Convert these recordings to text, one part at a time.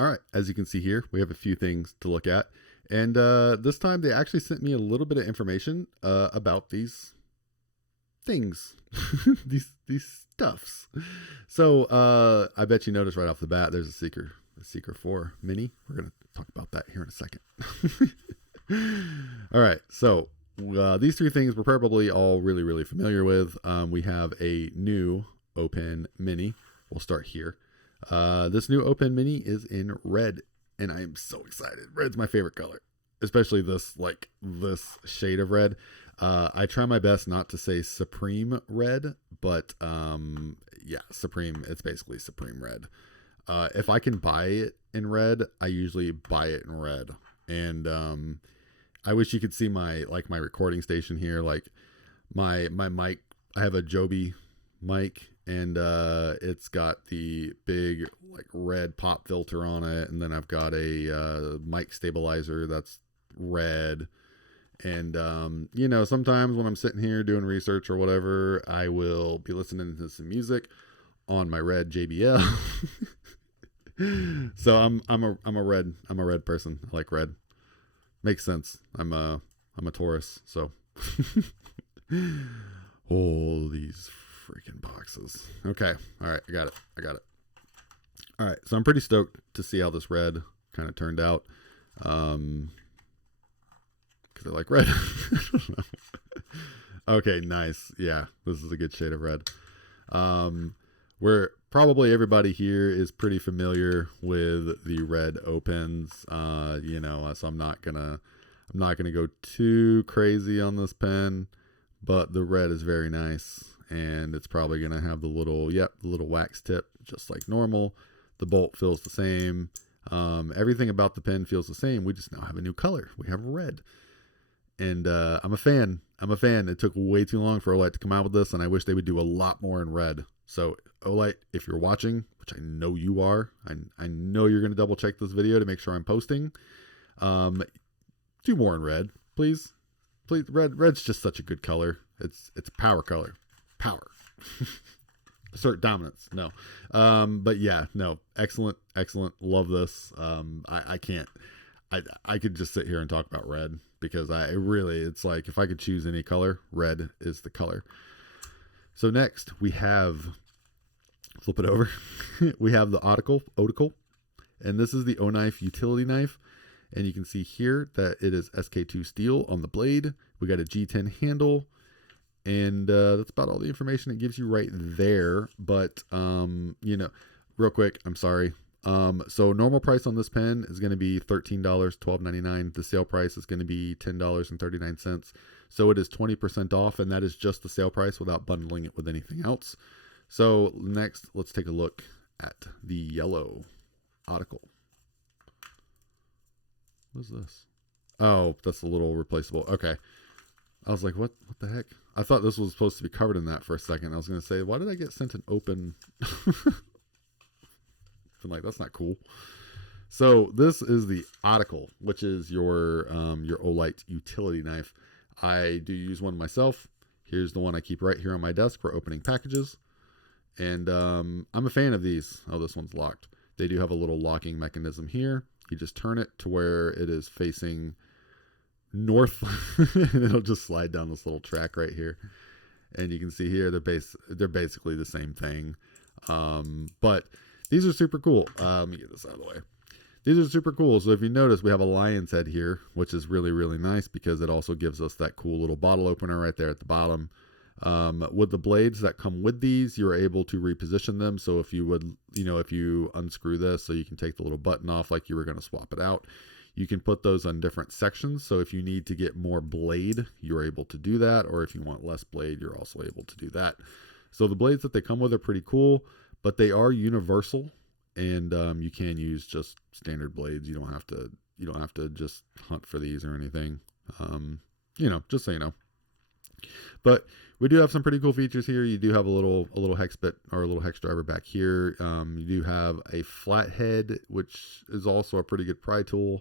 All right, as you can see here, we have a few things to look at. And this time they actually sent me a little bit of information about these things, these stuffs. So I bet you noticed right off the bat, there's a Seeker 4 Mini. We're going to talk about that here in a second. All right, so these three things we're probably all really familiar with. We have a new O-Pen Mini. We'll start here. This new O-Pen Mini is in red, and I am so excited. Red's my favorite color, especially this shade of red. I try my best not to say Supreme red, but yeah, Supreme. It's basically Supreme red. If I can buy it in red, I usually buy it in red. And I wish you could see my recording station here, like my mic. I have a Joby mic, and it's got the big red pop filter on it, and then I've got a mic stabilizer that's red. And sometimes when I'm sitting here doing research or whatever, I will be listening to some music on my red JBL. So I'm a red person. I like red. Makes sense. I'm a Taurus, so all these freaking boxes. Okay. All right, I got it. All right, so I'm pretty stoked to see how this red kind of turned out. Because I like red. I don't know. Okay, nice. Yeah, this is a good shade of red. We're probably everybody here is pretty familiar with the red O-Pens. So I'm not gonna go too crazy on this pen, but the red is very nice, and it's probably gonna have the little wax tip just like normal. The bolt feels the same. Everything about the pen feels the same. We just now have a new color. We have red. And I'm a fan. It took way too long for Olight to come out with this, and I wish they would do a lot more in red. So Olight, if you're watching, which I know you are, I know you're going to double check this video to make sure I'm posting. Do more in red, please. Please, red's just such a good color. It's a power color. Power. Assert dominance. No. But yeah, no. Excellent. Love this. I can't. I could just sit here and talk about red, because it's like if I could choose any color, red is the color. So next we have, flip it over. We have the Optical, and this is the O-Knife utility knife. And you can see here that it is SK2 steel on the blade. We got a G10 handle, and that's about all the information it gives you right there. But real quick, I'm sorry. So normal price on this pen is going to be $13, $12.99. The sale price is going to be $10.39. So it is 20% off, and that is just the sale price without bundling it with anything else. So next, let's take a look at the yellow Optical. What is this? Oh, that's a little replaceable. Okay. I was like, what the heck? I thought this was supposed to be covered in that for a second. I was going to say, why did I get sent an open? I'm like, that's not cool. So this is the Optical, which is your Olight utility knife. I do use one myself. Here's the one I keep right here on my desk for opening packages. And I'm a fan of these. Oh, this one's locked. They do have a little locking mechanism here. You just turn it to where it is facing north, and it'll just slide down this little track right here. And you can see here they're basically the same thing. But these are super cool. Let me get this out of the way. These are super cool. So if you notice, we have a lion's head here, which is really nice because it also gives us that cool little bottle opener right there at the bottom. With the blades that come with these, you're able to reposition them. So if you would, if you unscrew this so you can take the little button off like you were going to swap it out, you can put those on different sections. So if you need to get more blade, you're able to do that. Or if you want less blade, you're also able to do that. So the blades that they come with are pretty cool, but they are universal, and you can use just standard blades. You don't have to just hunt for these or anything. Just so you know. But we do have some pretty cool features here. You do have a little hex bit or a little hex driver back here. You do have a flathead, which is also a pretty good pry tool.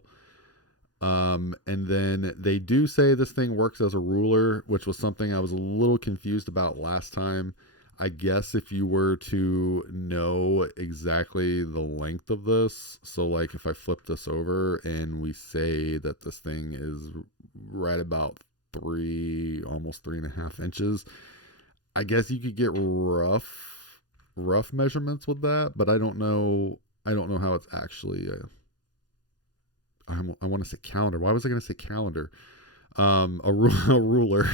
And then they do say this thing works as a ruler, which was something I was a little confused about last time. I guess if you were to know exactly the length of this, so like if I flip this over and we say that this thing is right about almost 3.5 inches, I guess you could get rough measurements with that, but I don't know how it's actually I want to say calendar. Why was I going to say calendar? A ruler.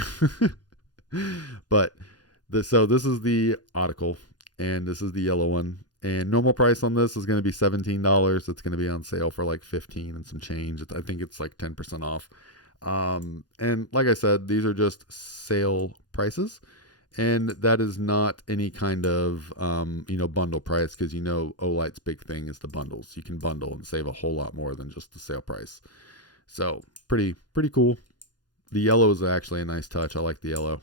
But so this is the article, and this is the yellow one. And normal price on this is going to be $17. It's going to be on sale for like 15 and some change. I think it's like 10% off. And like I said, these are just sale prices. And that is not any kind of, bundle price, because Olight's big thing is the bundles. You can bundle and save a whole lot more than just the sale price. So pretty cool. The yellow is actually a nice touch. I like the yellow.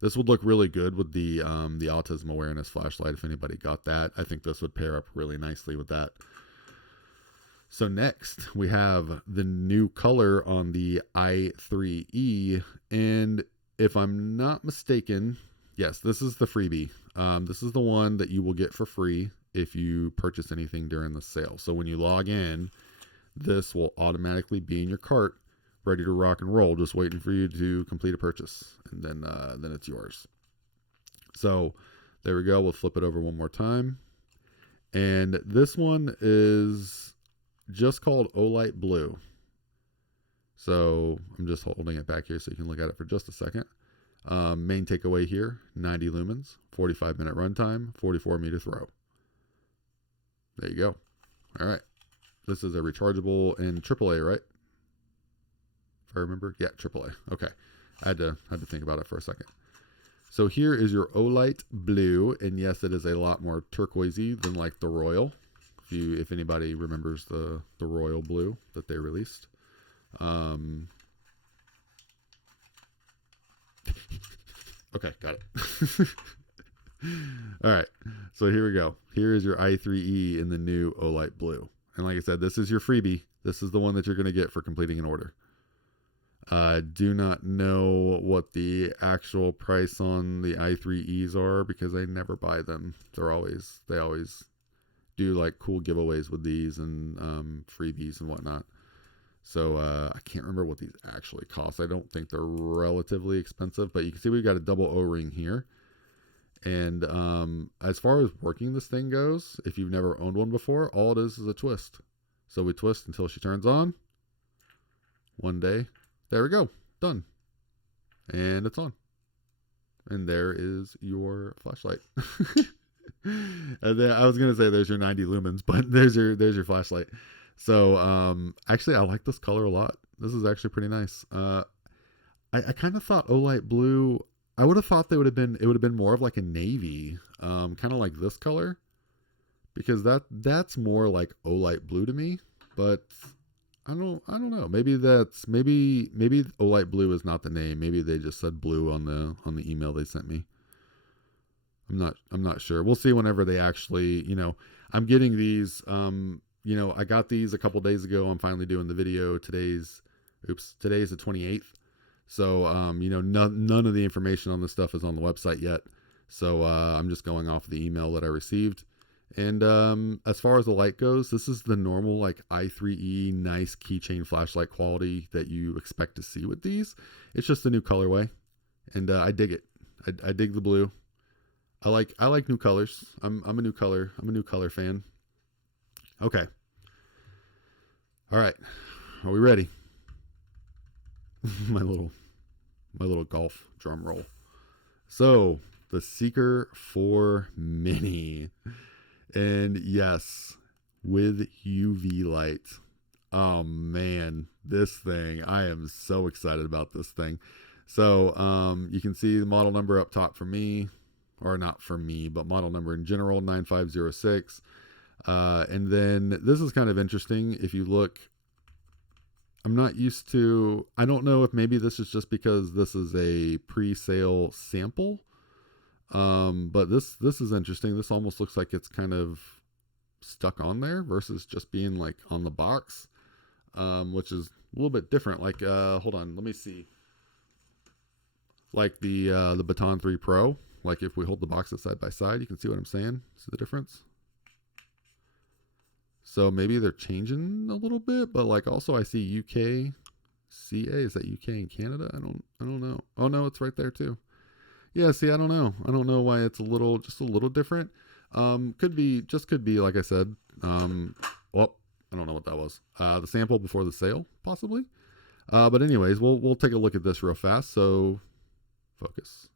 This would look really good with the autism awareness flashlight. If anybody got that, I think this would pair up really nicely with that. So next we have the new color on the i3E, and if I'm not mistaken, yes, this is the freebie. This is the one that you will get for free if you purchase anything during the sale. So when you log in, this will automatically be in your cart, ready to rock and roll, just waiting for you to complete a purchase, and then it's yours. So there we go. We'll flip it over one more time, and this one is just called Olight Blue. So I'm just holding it back here so you can look at it for just a second. Main takeaway here: 90 lumens, 45-minute runtime, 44-meter throw. There you go. All right. This is a rechargeable in AAA, right? If I remember. Yeah, AAA. Okay. I had to think about it for a second. So here is your Olight Blue, and yes, it is a lot more turquoisey than like the Royal. If anybody remembers the Royal Blue that they released. Okay, got it. All right, so here we go. Here is your i3E in the new Olight Blue. And like I said, this is your freebie. This is the one that you're going to get for completing an order. Do not know what the actual price on the i3Es are, because I never buy them. They always do like cool giveaways with these and freebies and whatnot. So I can't remember what these actually cost. I don't think they're relatively expensive, but you can see we've got a double O-ring here. And as far as working this thing goes, if you've never owned one before, all it is a twist. So we twist until she turns on. One day. There we go. Done. And it's on. And there is your flashlight. And then I was going to say there's your 90 lumens, but there's your flashlight. So actually I like this color a lot. This is actually pretty nice. I kind of thought Olight Blue, I would have thought it would have been more of like a navy, kind of like this color, because that's more like Olight Blue to me. But I don't know. Maybe Olight Blue is not the name. Maybe they just said blue on the email they sent me. I'm not sure. We'll see whenever they actually, I'm getting these, I got these a couple days ago. I'm finally doing the video. Today's the 28th. So, none of the information on this stuff is on the website yet. So, I'm just going off the email that I received. And as far as the light goes, this is the normal like i3E nice keychain flashlight quality that you expect to see with these. It's just a new colorway, and I dig it. I dig the blue. I like new colors. I'm a new color fan. Okay. All right. Are we ready? my little golf drum roll. So the Seeker 4 Mini. And yes, with UV light. Oh man, this thing, I am so excited about this thing. So you can see the model number up top for me, or not for me, but model number in general, 9506. And then this is kind of interesting. If you look, I don't know if maybe this is just because this is a pre-sale sample. But this is interesting. This almost looks like it's kind of stuck on there versus just being like on the box, which is a little bit different. Like, hold on, let me see. Like the Baton 3 Pro, Like if we hold the boxes side by side, you can see what I'm saying. See the difference? So maybe they're changing a little bit, but like also I see UK, CA. Is that UK and Canada? I don't know. Oh no, it's right there too. Yeah, see, I don't know. I don't know why it's just a little different. Could be like I said. Well, I don't know what that was. The sample before the sale, possibly. But anyways, we'll take a look at this real fast. So, focus.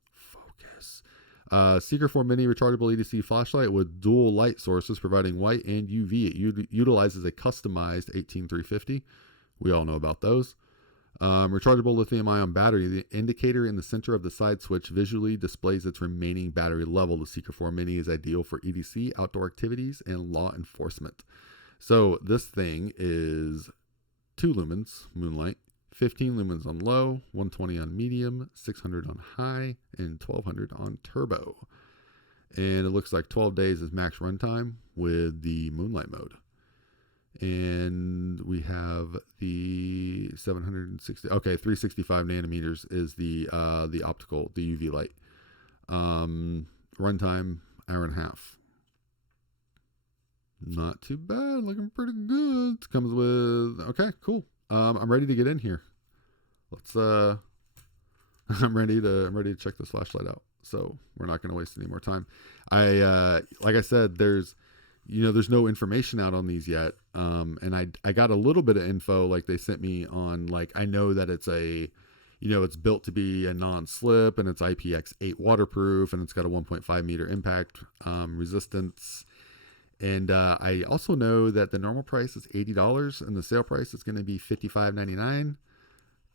Seeker 4 Mini rechargeable EDC flashlight with dual light sources providing white and UV. It utilizes a customized 18350. We all know about those. Rechargeable lithium-ion battery. The indicator in the center of the side switch visually displays its remaining battery level. The Seeker 4 Mini is ideal for EDC, outdoor activities, and law enforcement. So this thing is 2 lumens, moonlight, 15 lumens on low, 120 on medium, 600 on high, and 1200 on turbo. And it looks like 12 days is max runtime with the moonlight mode. And we have the 365 nanometers is the optical, the UV light. Runtime, hour and a half. Not too bad, looking pretty good. It comes with, okay, cool. I'm ready to get in here. I'm ready to check this flashlight out. So we're not going to waste any more time. Like I said, there's no information out on these yet. And I got a little bit of info, like they sent me on, like, I know that it's it's built to be a non-slip and it's IPX8 waterproof and it's got a 1.5 meter impact, resistance. And, I also know that the normal price is $80 and the sale price is going to be $55.99.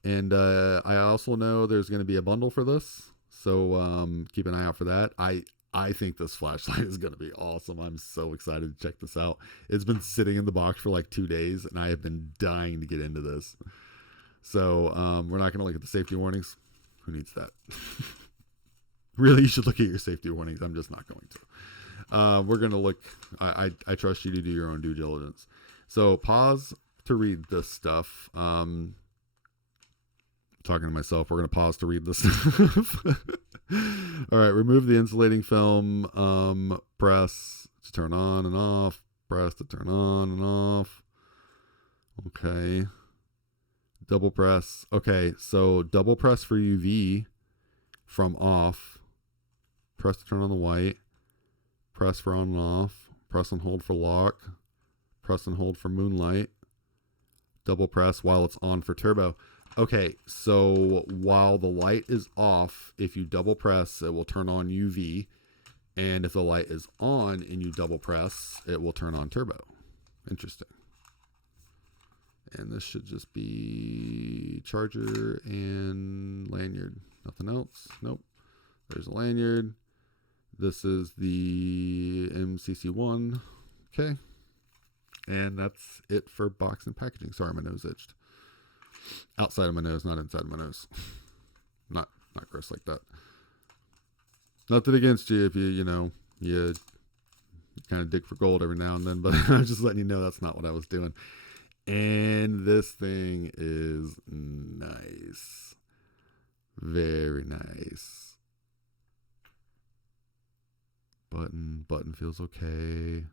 And, I also know there's going to be a bundle for this. So, keep an eye out for that. I think this flashlight is going to be awesome. I'm so excited to check this out. It's been sitting in the box for like 2 days and I have been dying to get into this. So, we're not going to look at the safety warnings. Who needs that? Really, you should look at your safety warnings. I'm just not going to. We're going to look, I trust you to do your own due diligence. So pause to read this stuff. Talking to myself, we're going to pause to read this stuff. All right. Remove the insulating film, press to turn on and off, press to turn on and off. Okay. Double press. Okay. So double press for UV from off, press to turn on the white. Press for on and off, press and hold for lock, press and hold for moonlight, double press while it's on for turbo. Okay, so while the light is off, if you double press, it will turn on UV, and if the light is on and you double press, it will turn on turbo. Interesting. And this should just be charger and lanyard. Nothing else? Nope. There's a lanyard. This is the MCC1. Okay. And that's it for box and packaging. Sorry, my nose itched. Outside of my nose, not inside of my nose. Not gross like that. Nothing against you if you kind of dig for gold every now and then, but I'm just letting you know that's not what I was doing. And this thing is nice. Very nice. Button feels okay.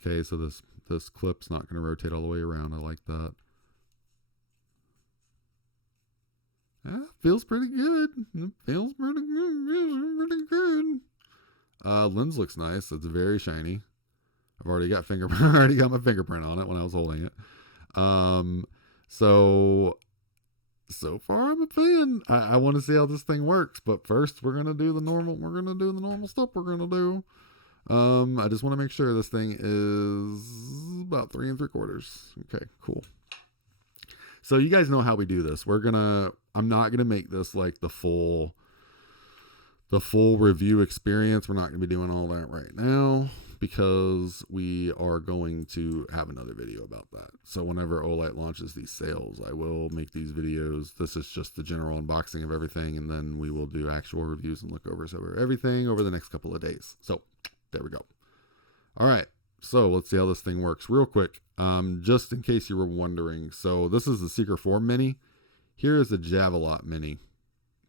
Okay, so this clip's not going to rotate all the way around. I like that. Feels pretty good. It feels pretty good. Lens looks nice. It's very shiny. I've already got my fingerprint on it when I was holding it. So far I'm a fan. I want to see how this thing works, but first we're gonna do the normal stuff we're gonna do. I just want to make sure this thing is about 3 3/4. Okay, cool. So you guys know how we do this. I'm not gonna make this like the full review experience. We're not gonna be doing all that right now, because we are going to have another video about that. So whenever Olight launches these sales, I will make these videos. This is just the general unboxing of everything, and then we will do actual reviews and lookovers over everything over the next couple of days. So there we go. All right, so let's see how this thing works real quick. Just in case you were wondering, so this is the Seeker 4 Mini. Here is the Javelot Mini.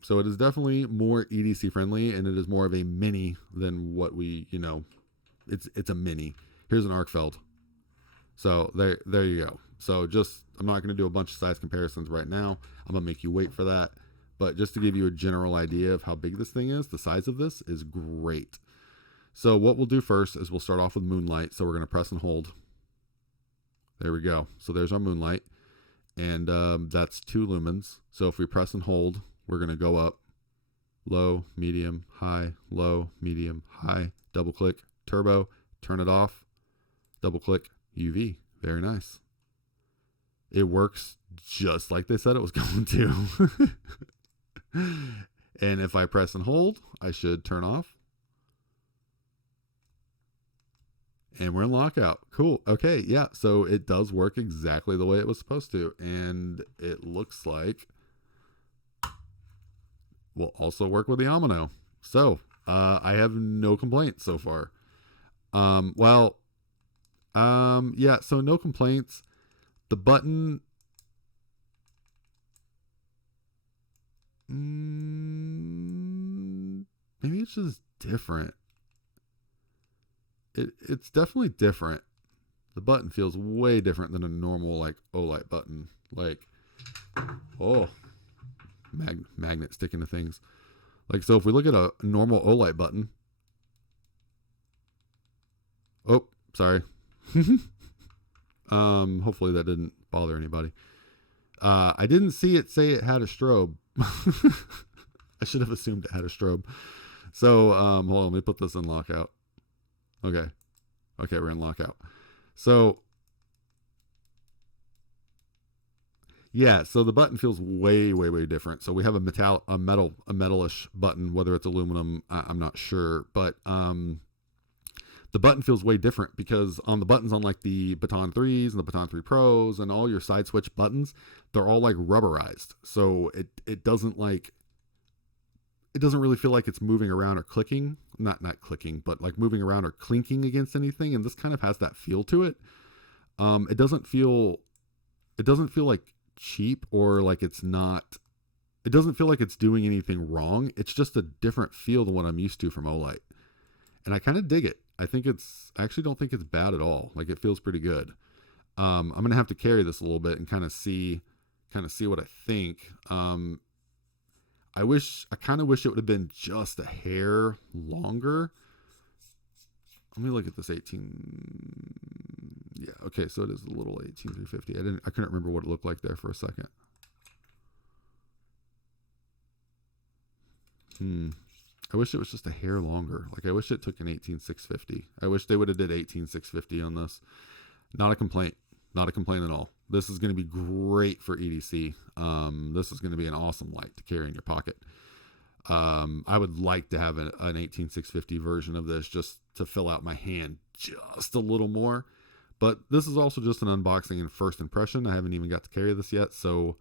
So it is definitely more EDC friendly, and it is more of a mini than what we, it's a mini. Here's an Arkfeld. So there you go. So I'm not going to do a bunch of size comparisons right now. I'm going to make you wait for that. But just to give you a general idea of how big this thing is, the size of this is great. So what we'll do first is we'll start off with Moonlight. So we're going to press and hold. There we go. So there's our Moonlight. And that's 2 lumens. So if we press and hold, we're going to go up. Low, medium, high, low, medium, high. Double click, turbo, turn it off. Double click, UV. Very nice. It works just like they said it was going to. And if I press and hold, I should turn off. And we're in lockout. Cool. Okay. Yeah. So it does work exactly the way it was supposed to. And it looks like will also work with the Amino. So I have no complaints so far. Yeah. So no complaints. The button. Maybe it's just different. It's definitely different. The button feels way different than a normal like Olight button. Like, oh, magnet sticking to things. Like, so if we look at a normal Olight button. Oh, sorry. Hopefully that didn't bother anybody. I didn't see it say it had a strobe. I should have assumed it had a strobe. So, hold on, let me put this in lockout. Okay, we're in lockout. So, yeah, so the button feels way, way, way different. So we have a metalish button, whether it's aluminum, I'm not sure, but the button feels way different because on the buttons on like the Baton 3s and the Baton 3 Pros and all your side switch buttons, they're all like rubberized. So it doesn't really feel like it's moving around or clicking. Not clicking, but like moving around or clinking against anything. And this kind of has that feel to it. It doesn't feel like cheap or like it doesn't feel like it's doing anything wrong. It's just a different feel than what I'm used to from Olight. And I kind of dig it. I actually don't think it's bad at all. Like it feels pretty good. I'm going to have to carry this a little bit and kind of see what I think. I kind of wish it would have been just a hair longer. Let me look at this 18. Yeah. Okay. So it is a little 18350. I couldn't remember what it looked like there for a second. I wish it was just a hair longer. Like I wish it took an 18650. I wish they would have did 18650 on this. Not a complaint. Not a complaint at all. This is going to be great for EDC. This is going to be an awesome light to carry in your pocket. I would like to have an 18650 version of this just to fill out my hand just a little more. But this is also just an unboxing and first impression. I haven't even got to carry this yet, so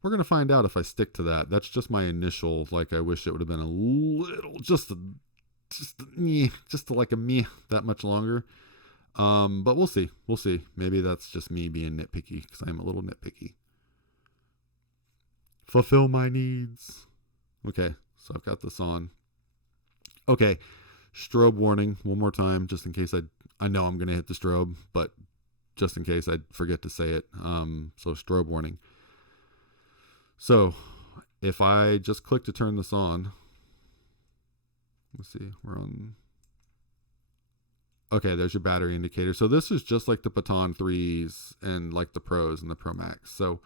we're going to find out if I stick to that. That's just my initial, like I wish it would have been a little, just like a meh that much longer. But we'll see. We'll see. Maybe that's just me being nitpicky because I am a little nitpicky. Fulfill my needs. Okay, so I've got this on. Okay, strobe warning one more time, just in case I know I'm going to hit the strobe, but just in case I forget to say it. So strobe warning. So if I just click to turn this on, let's see, we're on. Okay, there's your battery indicator. So this is just like the Baton 3s and like the Pros and the Pro Max. So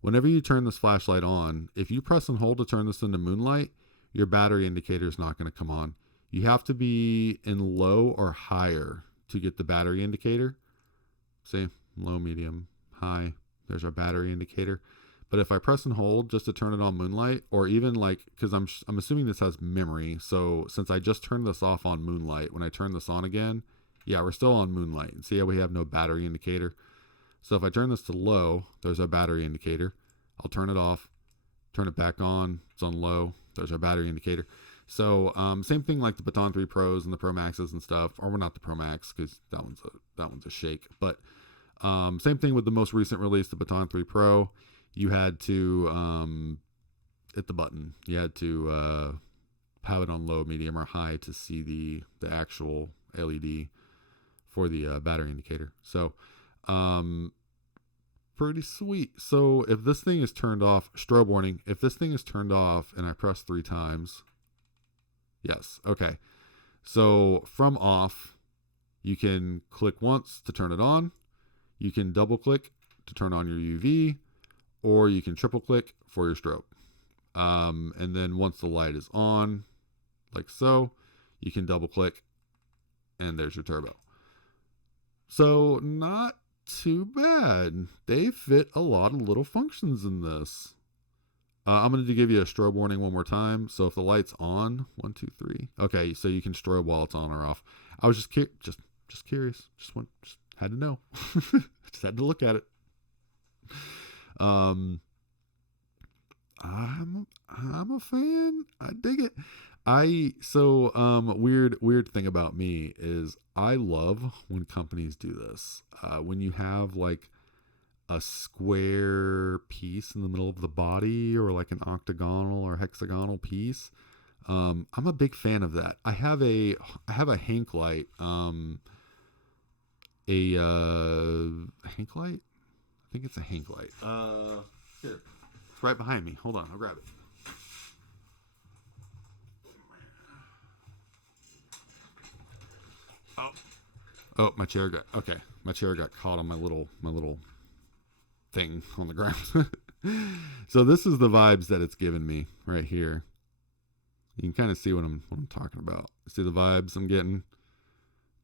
whenever you turn this flashlight on, if you press and hold to turn this into Moonlight, your battery indicator is not going to come on. You have to be in low or higher to get the battery indicator. See, low, medium, high. There's our battery indicator. But if I press and hold just to turn it on Moonlight, or even like, because I'm assuming this has memory. So since I just turned this off on Moonlight, when I turn this on again, yeah, we're still on Moonlight. And see how we have no battery indicator? So if I turn this to low, there's our battery indicator. I'll turn it off, turn it back on. It's on low. There's our battery indicator. So same thing like the Baton 3 Pros and the Pro Maxes and stuff, or not the Pro Max because that one's a shake. But same thing with the most recent release, the Baton 3 Pro. You had to hit the button. You had to have it on low, medium, or high to see the actual LED for the battery indicator. So pretty sweet. So if this thing is turned off, strobe warning, if this thing is turned off and I press 3 times, yes, okay. So from off, you can click once to turn it on. You can double click to turn on your UV, or you can triple click for your strobe. And then once the light is on, like so, you can double click and there's your turbo. So not too bad. They fit a lot of little functions in this. I'm going to give you a strobe warning one more time. So if the light's on, 1, 2, 3. Okay, so you can strobe while it's on or off. I was just curious. Just had to know. Just had to look at it. I'm a fan. I dig it. Weird thing about me is I love when companies do this. When you have like a square piece in the middle of the body, or like an octagonal or hexagonal piece. I'm a big fan of that. I have a Hank light. A Hank light? I think it's a Hank light. Here. It's right behind me. Hold on, I'll grab it. Oh, my chair got caught on my little thing on the ground. So this is the vibes that it's given me right here. You can kind of see what I'm talking about. See the vibes I'm getting?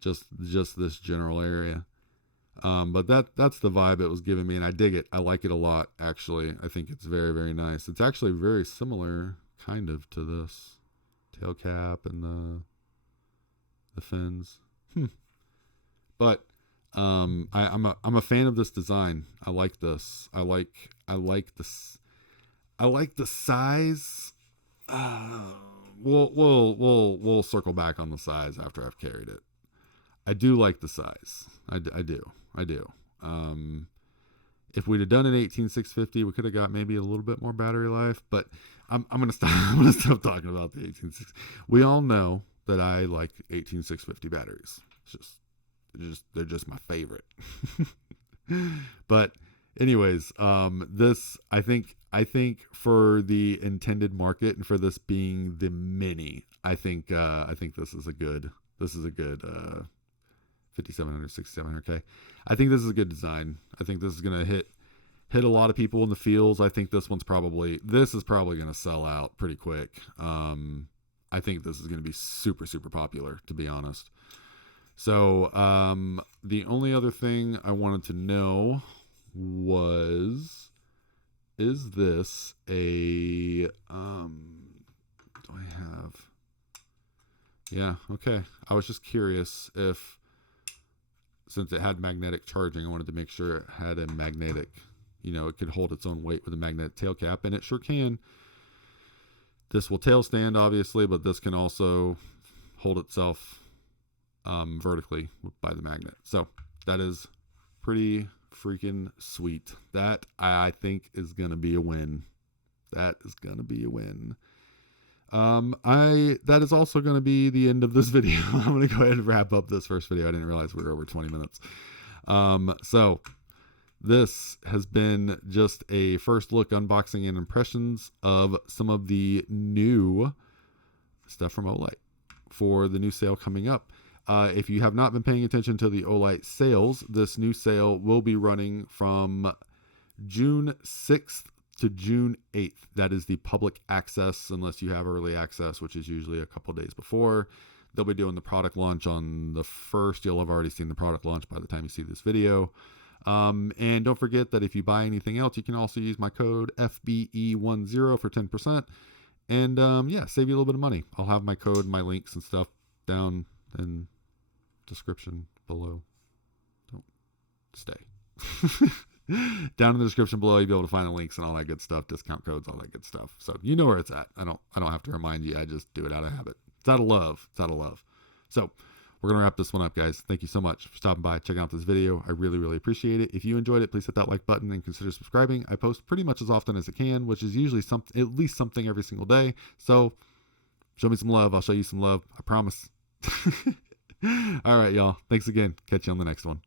Just this general area. But that's the vibe it was giving me, and I dig it. I like it a lot, actually. I think it's very, very nice. It's actually very similar, kind of, to this tail cap and the fins. But I'm a fan of this design. I like this. I like this. I like the size. We'll circle back on the size after I've carried it. I do like the size. I do. If we'd have done an 18650, we could have got maybe a little bit more battery life. But I'm gonna stop. I'm gonna stop talking about the 186. We all know that I like 18650 batteries. They're just my favorite. But anyways, this I think for the intended market and for this being the mini, I think this is a good 5700, 6700K. I think this is a good design. I think this is gonna hit a lot of people in the fields. I think this is probably gonna sell out pretty quick. I think this is gonna be super, super popular, to be honest. So the only other thing I wanted to know was, is this a do I have? Yeah, okay. I was just curious if, since it had magnetic charging, I wanted to make sure it had a magnetic, it could hold its own weight with a magnetic tail cap, and it sure can. This will tail stand, obviously, but this can also hold itself vertically by the magnet. So that is pretty freaking sweet. That I think is gonna be a win. That is gonna be a win. That is also gonna be the end of this video. I'm gonna go ahead and wrap up this first video. I didn't realize we were over 20 minutes. So this has been just a first look, unboxing, and impressions of some of the new stuff from Olight for the new sale coming up. If you have not been paying attention to the Olight sales, this new sale will be running from June 6th to June 8th. That is the public access, unless you have early access, which is usually a couple days before. They'll be doing the product launch on the 1st. You'll have already seen the product launch by the time you see this video. And don't forget that if you buy anything else, you can also use my code FBE10 for 10%. And save you a little bit of money. I'll have my code, my links and stuff down in description below. Don't stay. Down in the description below, you'll be able to find the links and all that good stuff, discount codes, all that good stuff. So you know where it's at. I don't have to remind you. I just do it out of habit. It's out of love. So we're going to wrap this one up, guys. Thank you so much for stopping by, checking out this video. I really, really appreciate it. If you enjoyed it, please hit that like button and consider subscribing. I post pretty much as often as I can, which is usually at least something every single day. So show me some love. I'll show you some love. I promise. All right, y'all. Thanks again. Catch you on the next one.